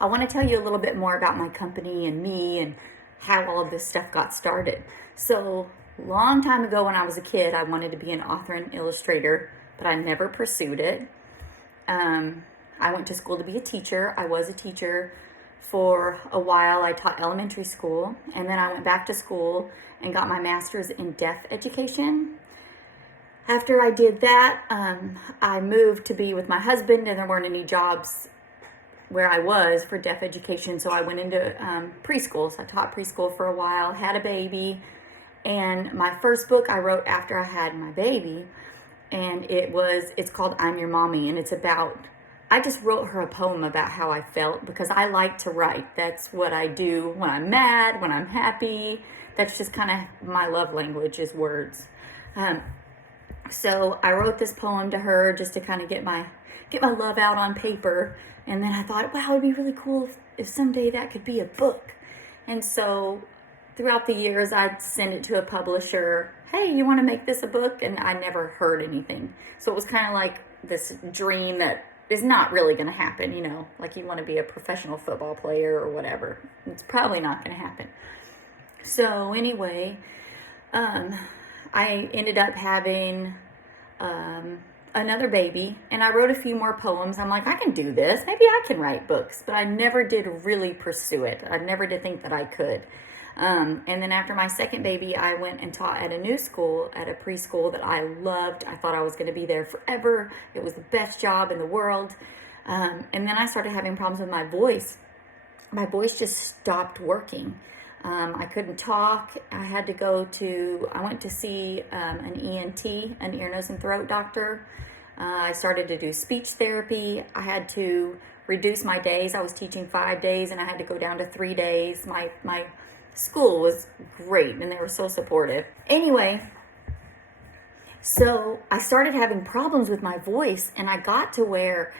I want to tell you a little bit more about my company and me and how all of this stuff got started. So, long time ago when I was a kid, I wanted to be an author and illustrator, but I never pursued it. I went to school to be a teacher. I was a teacher for a while. I taught elementary school, and then I went back to school and got my master's in deaf education. After I did that, I moved to be with my husband, and there weren't any jobs where I was for deaf education, so I went into preschool. So I taught preschool for a while, had a baby, and my first book I wrote after I had my baby, and it's called I'm Your Mommy, and it's about, I just wrote her a poem about how I felt because I like to write. That's what I do when I'm mad, when I'm happy. That's just kind of my love language is words. So I wrote this poem to her just to kind of get my love out on paper. And then I thought, wow, it'd be really cool if someday that could be a book. And so throughout the years, I'd send it to a publisher. Hey, you want to make this a book? And I never heard anything. So it was kind of like this dream that is not really going to happen, like you want to be a professional football player or whatever. It's probably not going to happen. So anyway, I ended up having another baby, and I wrote a few more poems. I'm like, I can do this. Maybe I can write books, but I never did really pursue it. I never did think that I could. And then after my second baby, I went and taught at a new school, at a preschool that I loved. I thought I was going to be there forever. It was the best job in the world. And then I started having problems with my voice. My voice just stopped working. I couldn't talk. I went to see an ENT, an ear, nose, and throat doctor. I started to do speech therapy. I had to reduce my days. I was teaching 5 days, and I had to go down to 3 days. My school was great, and they were so supportive. Anyway, so I started having problems with my voice, and I got to where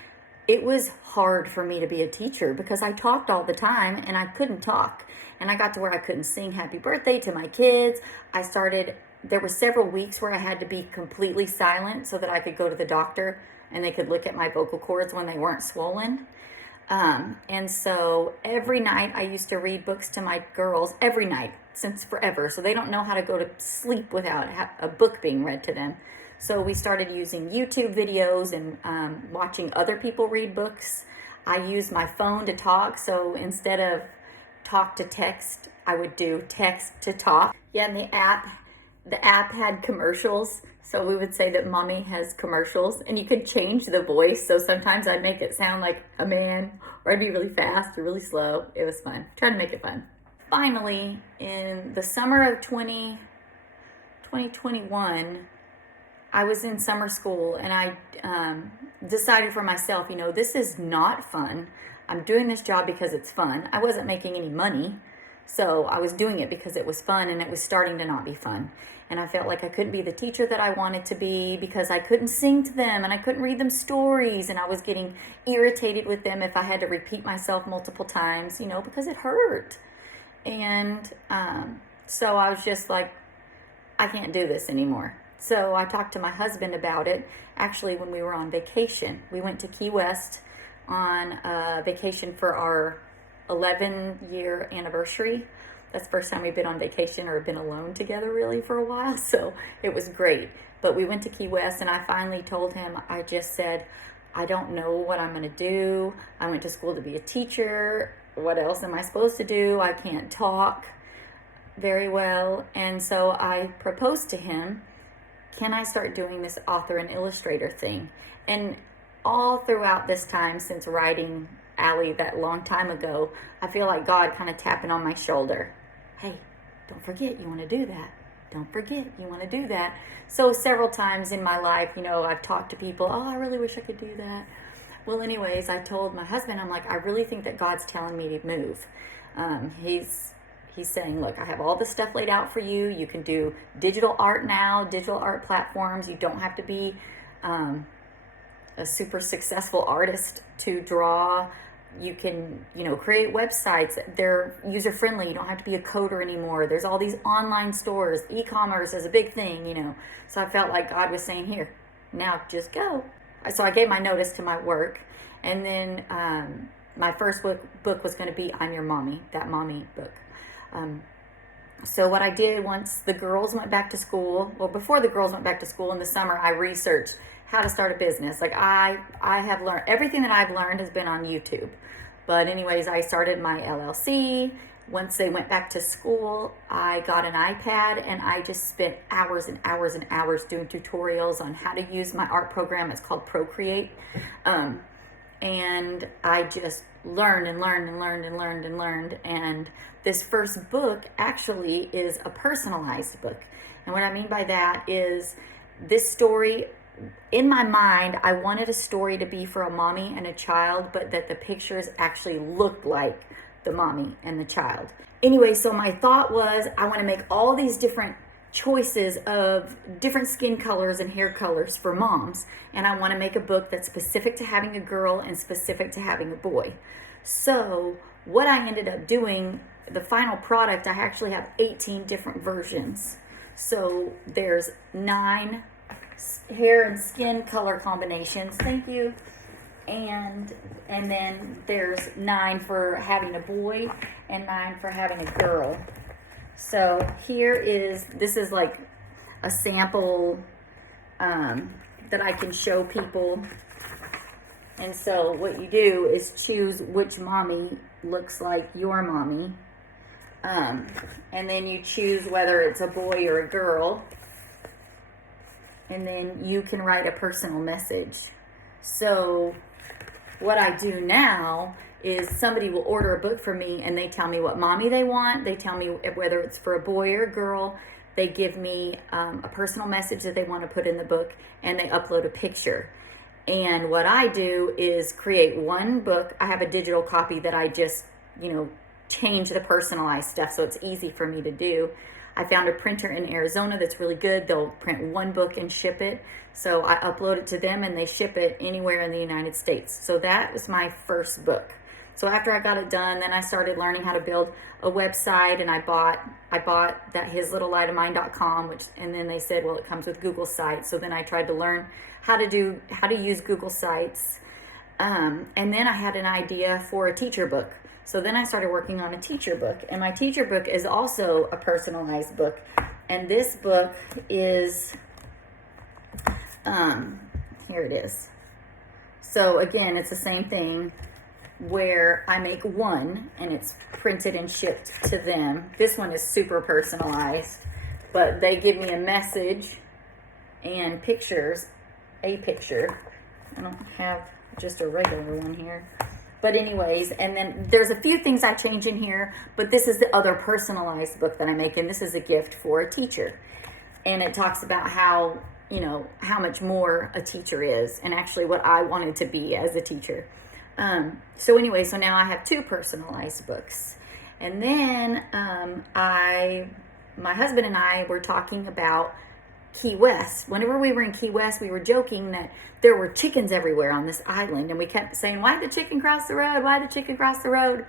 it was hard for me to be a teacher because I talked all the time, and I couldn't talk. And I got to where I couldn't sing happy birthday to my kids. There were several weeks where I had to be completely silent so that I could go to the doctor and they could look at my vocal cords when they weren't swollen. And so every night I used to read books to my girls, every night since forever. So they don't know how to go to sleep without a book being read to them. So we started using YouTube videos and watching other people read books. I used my phone to talk. So instead of talk to text, I would do text to talk. Yeah, and the app had commercials. So we would say that mommy has commercials, and you could change the voice. So sometimes I'd make it sound like a man, or I'd be really fast or really slow. It was fun. Trying to make it fun. Finally, in the summer of 2021, I was in summer school, and I decided for myself, this is not fun. I'm doing this job because it's fun. I wasn't making any money, so I was doing it because it was fun, and it was starting to not be fun. And I felt like I couldn't be the teacher that I wanted to be because I couldn't sing to them, and I couldn't read them stories, and I was getting irritated with them if I had to repeat myself multiple times, because it hurt. And so I was just like, I can't do this anymore. So I talked to my husband about it, actually, when we were on vacation. We went to Key West on vacation for our 11-year anniversary. That's the first time we've been on vacation or been alone together really for a while, so it was great. But we went to Key West, and I finally told him, I just said, I don't know what I'm going to do. I went to school to be a teacher. What else am I supposed to do? I can't talk very well. And so I proposed to him, can I start doing this author and illustrator thing? And all throughout this time since writing Allie that long time ago, I feel like God kind of tapping on my shoulder. Hey, don't forget you want to do that. Don't forget you want to do that. So several times in my life, I've talked to people, I really wish I could do that. Well, anyways, I told my husband, I'm like, I really think that God's telling me to move. He's saying, look, I have all this stuff laid out for you. You can do digital art now, digital art platforms. You don't have to be a super successful artist to draw. You can, create websites. They're user-friendly. You don't have to be a coder anymore. There's all these online stores. E-commerce is a big thing, So I felt like God was saying, here, now just go. So I gave my notice to my work. And then my first book was going to be I'm Your Mommy, that mommy book. So what I did once the girls went back to school, well, before the girls went back to school in the summer, I researched how to start a business. Like I have learned, everything that I've learned has been on YouTube. But anyways, I started my LLC. Once they went back to school, I got an iPad and I just spent hours and hours and hours doing tutorials on how to use my art program. It's called Procreate. And I just learned and learned and learned and learned and learned. And this first book actually is a personalized book. And what I mean by that is this story, in my mind, I wanted a story to be for a mommy and a child, but that the pictures actually looked like the mommy and the child. Anyway, so my thought was I want to make all these different choices of different skin colors and hair colors for moms, and I want to make a book that's specific to having a girl and specific to having a boy. So what I ended up doing, the final product, I actually have 18 different versions. So there's 9 hair and skin color combinations, thank you, and then there's 9 for having a boy and 9 for having a girl. So this is like a sample that I can show people. And so what you do is choose which mommy looks like your mommy. And then you choose whether it's a boy or a girl. And then you can write a personal message. So what I do now is somebody will order a book from me and they tell me what mommy they want. They tell me whether it's for a boy or a girl. They give me a personal message that they want to put in the book, and they upload a picture. And what I do is create one book. I have a digital copy that I just, change the personalized stuff so it's easy for me to do. I found a printer in Arizona that's really good. They'll print one book and ship it. So I upload it to them and they ship it anywhere in the United States. So that was my first book. So after I got it done, then I started learning how to build a website, and I bought that hislittlelightofmine.com, and then they said, well, it comes with Google Sites. So then I tried to learn how to use Google Sites. And then I had an idea for a teacher book. So then I started working on a teacher book, and my teacher book is also a personalized book. And this book is, here it is. So again, it's the same thing where I make one and it's printed and shipped to them. This one is super personalized, but they give me a message and pictures, a picture. I don't have just a regular one here. But anyways, and then there's a few things I change in here, but this is the other personalized book that I make, and this is a gift for a teacher. And it talks about how much more a teacher is, and actually what I wanted to be as a teacher. So anyway, so now I have 2 personalized books. And then my husband and I were talking about Key West. Whenever we were in Key West, we were joking that there were chickens everywhere on this island, and we kept saying, why did the chicken cross the road? Why did the chicken cross the road?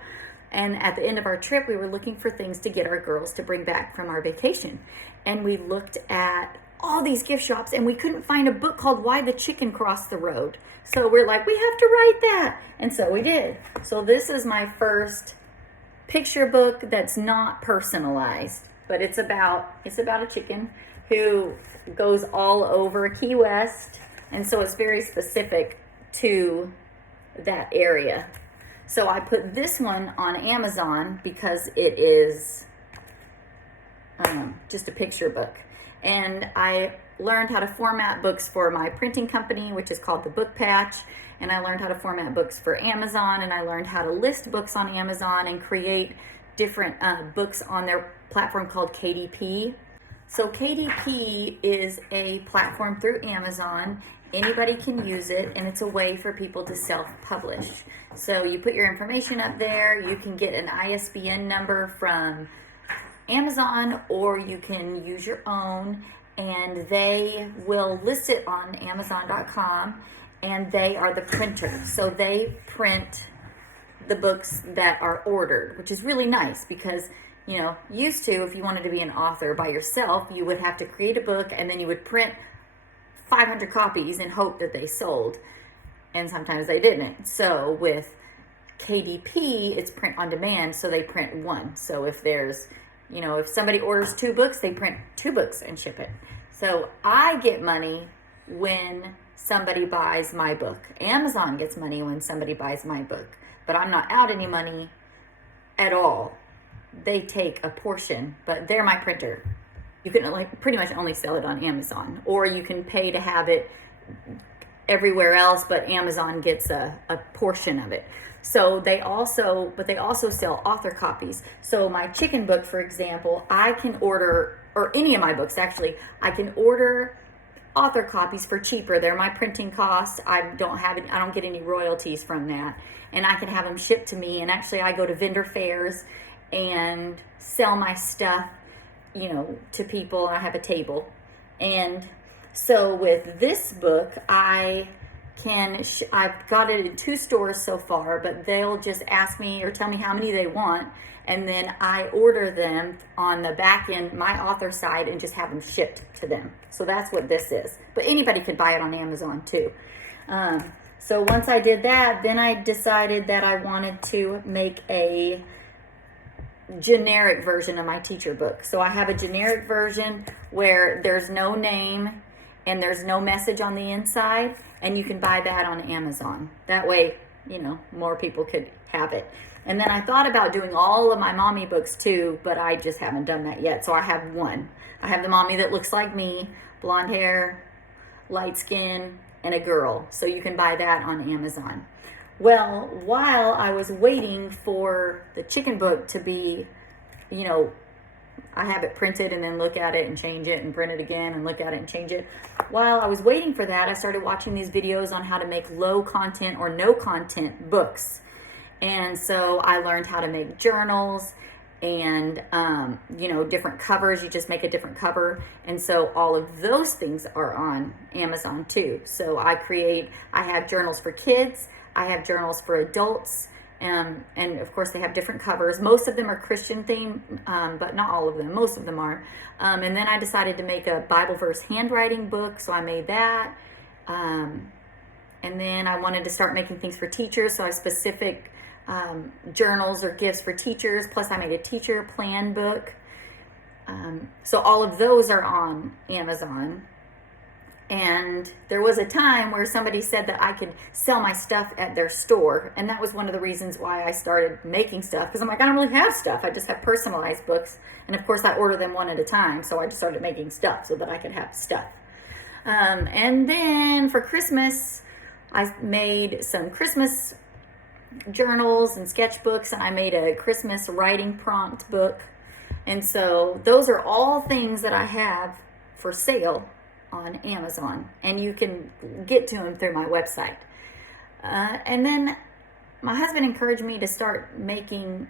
And at the end of our trip, we were looking for things to get our girls to bring back from our vacation. And we looked at all these gift shops, and we couldn't find a book called Why the Chicken Crossed the Road. So we're like, we have to write that. And so we did. So this is my first picture book that's not personalized, but it's about a chicken who goes all over Key West. And so it's very specific to that area. So I put this one on Amazon because it is just a picture book. And I learned how to format books for my printing company, which is called The Book Patch. And I learned how to format books for Amazon. And I learned how to list books on Amazon and create different books on their platform called KDP. So KDP is a platform through Amazon. Anybody can use it, and it's a way for people to self-publish. So you put your information up there. You can get an ISBN number from Amazon, or you can use your own, and they will list it on Amazon.com, and they are the printer. So they print the books that are ordered, which is really nice because, used to, if you wanted to be an author by yourself, you would have to create a book, and then you would print 500 copies and hope that they sold. And sometimes they didn't. So with KDP, it's print on demand, so they print one. So if there's, if somebody orders 2 books, they print 2 books and ship it. So I get money when somebody buys my book. Amazon gets money when somebody buys my book, but I'm not out any money at all. They take a portion, but they're my printer. You can pretty much only sell it on Amazon, or you can pay to have it everywhere else, but Amazon gets a portion of it. So they also sell author copies. So my chicken book, for example, I can order, or any of my books actually, I can order author copies for cheaper. They're my printing costs. I don't get any royalties from that. And I can have them shipped to me. And actually I go to vendor fairs and sell my stuff, to people. I have a table. And so with this book, I've got it in 2 stores so far, but they'll just ask me or tell me how many they want, and then I order them on the back end, my author side, and just have them shipped to them. So that's what this is. But anybody could buy it on Amazon too. So once I did that, then I decided that I wanted to make a generic version of my teacher book. So I have a generic version where there's no name and there's no message on the inside, and you can buy that on Amazon. That way, more people could have it. And then I thought about doing all of my mommy books too, but I just haven't done that yet. So I have one. I have the mommy that looks like me, blonde hair, light skin, and a girl. So you can buy that on Amazon. Well, while I was waiting for the chicken book to be, I have it printed and then look at it and change it and print it again and look at it and change it. While I was waiting for that, I started watching these videos on how to make low content or no content books. And so I learned how to make journals and, different covers. You just make a different cover. And so all of those things are on Amazon too. So I have journals for kids. I have journals for adults, and of course they have different covers. Most of them are Christian themed, but not all of them. Most of them are. And then I decided to make a Bible verse handwriting book, so I made that. And then I wanted to start making things for teachers, so I have specific journals or gifts for teachers. Plus I made a teacher plan book. So all of those are on Amazon. And there was a time where somebody said that I could sell my stuff at their store. And that was one of the reasons why I started making stuff. Because I'm like, I don't really have stuff. I just have personalized books. And of course, I order them one at a time. So I just started making stuff so that I could have stuff. And then for Christmas, I made some Christmas journals and sketchbooks. And I made a Christmas writing prompt book. And so those are all things that I have for sale on Amazon, and you can get to them through my website. And then my husband encouraged me to start making,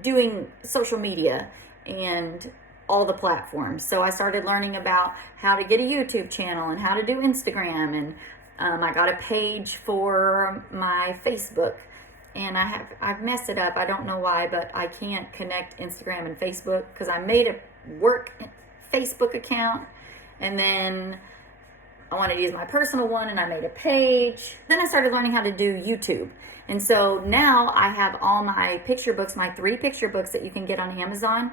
doing social media and all the platforms. So I started learning about how to get a YouTube channel and how to do Instagram, and I got a page for my Facebook. And I've messed it up. I don't know why, but I can't connect Instagram and Facebook because I made a work Facebook account. And then I wanted to use my personal one, and I made a page. Then I started learning how to do YouTube. And so now I have all my picture books, my 3 picture books that you can get on Amazon,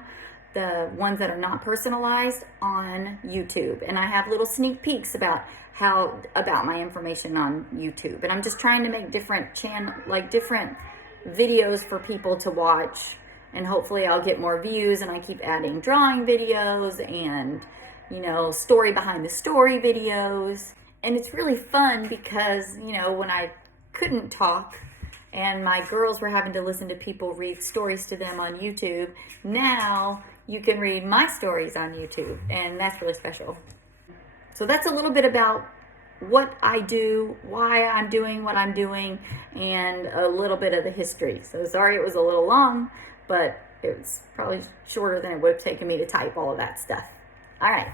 the ones that are not personalized, on YouTube. And I have little sneak peeks about my information on YouTube. And I'm just trying to make different videos for people to watch. And hopefully I'll get more views, and I keep adding drawing videos and story behind the story videos. And it's really fun because, when I couldn't talk and my girls were having to listen to people read stories to them on YouTube, now you can read my stories on YouTube, and that's really special. So that's a little bit about what I do, why I'm doing what I'm doing, and a little bit of the history. So sorry it was a little long, but it was probably shorter than it would have taken me to type all of that stuff. All right.